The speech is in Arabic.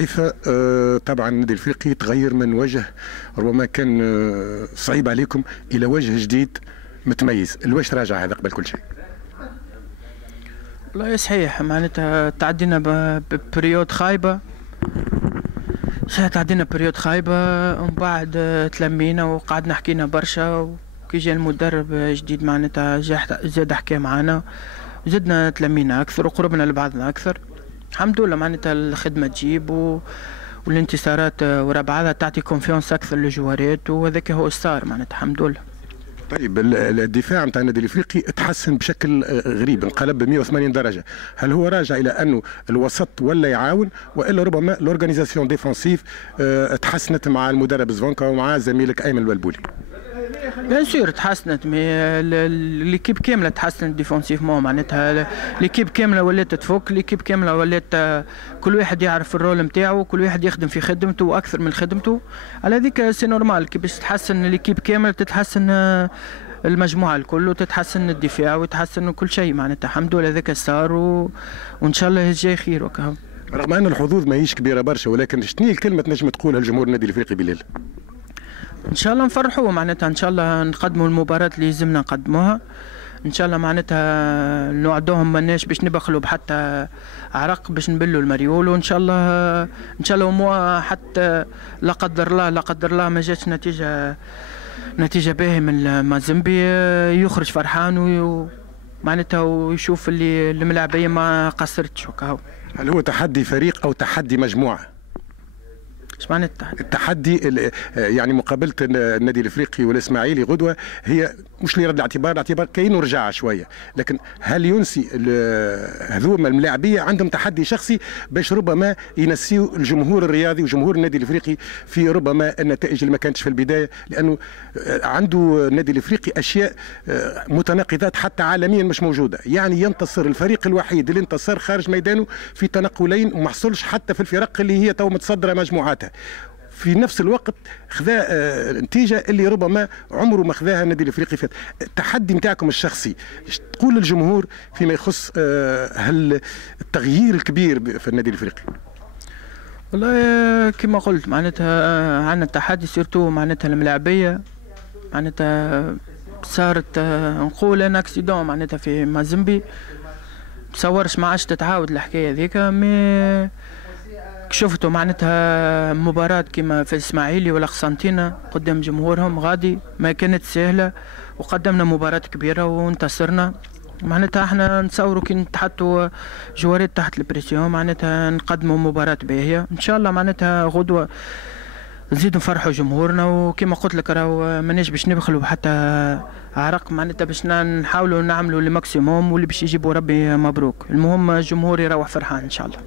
ضيفة طبعا النادي الافريقي تغير من وجه ربما كان صعيب عليكم الى وجه جديد متميز. لواش راجع هذا قبل كل شيء؟ والله صحيح، معناتها تعدينا ببريود خايبة. صحيح تعدينا بريود خايبة، ومن بعد تلمينا وقعدنا حكينا برشا، وكي جا المدرب جديد معناتها زاد حكى معنا وزدنا تلمينا أكثر وقربنا لبعضنا أكثر. الحمد لله معناتها الخدمة تجيب والانتصارات ورا بعضها تعطي كونفيونس أكثر للجوارات، وهذاك هو صار معناتها الحمد لله. طيب الدفاع نتاع النادي الافريقي تحسن بشكل غريب، انقلب ب 180 درجه. هل هو راجع الى انه الوسط ولا يعاون، والا ربما الاورغانيزاسيون ديفونسيف تحسنت مع المدرب زفونكا ومع زميلك ايمن البلبولي؟ بيان سور تحسنت، مي ليكيب كامله تحسنت ديفونسيفمون، معناتها ليكيب كامله ولات تفك، ليكيب كامله ولات كل واحد يعرف الرول نتاعو، كل واحد يخدم في خدمته واكثر من خدمته. على ذيك سي نورمال، كي باش تحسن ليكيب كامله تتحسن المجموعه الكل، وتتحسن الدفاع وتتحسن كل شيء معناتها الحمد لله. هذاك صار وان شاء الله الجاي خير وكا. رغم ان الحظوظ ماهيش كبيره برشا، ولكن شنو الكلمه تنجم تقولها لجمهور النادي الافريقي بليل؟ ان شاء الله نفرحوه معناتها، ان شاء الله نقدموا المباراة اللي يلزمنا نقدموها ان شاء الله معناتها، نوعدوهم ماناش باش نبخلوا بحتى عرق باش نبلوا المريول، وان شاء الله ان شاء الله مو حتى لا قدر الله ما جاتش نتيجة باهية من مازيمبي يخرج فرحان معناتها ويشوف اللي الملاعبية ما قصرتش وكاهو. هل هو تحدي فريق او تحدي مجموعة؟ ايش معنى التحدي؟ يعني مقابله النادي الافريقي والاسماعيلي غدوه هي مش لرد الاعتبار كاينه رجع شويه، لكن هل ينسي هذوما الملاعبيه عندهم تحدي شخصي باش ربما ينسيوا الجمهور الرياضي وجمهور النادي الافريقي في ربما النتائج اللي ما كانتش في البدايه، لانه عنده النادي الافريقي اشياء متناقضات حتى عالميا مش موجوده. يعني ينتصر الفريق الوحيد اللي انتصر خارج ميدانه في تنقلين وما حصلش حتى في الفرق اللي هي تو متصدره مجموعاتها. في نفس الوقت خذا نتيجه اللي ربما عمره ما خذاها النادي الافريقي. في التحدي نتاعكم الشخصي تقول للجمهور فيما يخص التغيير الكبير في النادي الافريقي؟ والله كما قلت معناتها عندنا التحدي سيرتو معناتها الملاعبيه، معناتها صارت نقول ان اكسيدون معناتها في مازيمبي، تصورش ما عادش تتعاود الحكايه ذيك. مي شفتوا معناتها مباراة كما في الإسماعيلي ولا قسنطينة قدام جمهورهم غادي ما كانت سهلة، وقدمنا مباراة كبيرة وانتصرنا. معناتها احنا نتصوروا كي نتحطوا جوارات تحت البريسيون معناتها نقدموا مباراة باهية ان شاء الله. معناتها غدوة نزيدوا نفرحوا جمهورنا، وكما قلت لك راهو ماناش باش نبخلوا حتى عرق، معناتها باش نحاولوا نعملوا الماكسيموم واللي باش يجيبوا ربي مبروك. المهم الجمهور يروح فرحان ان شاء الله.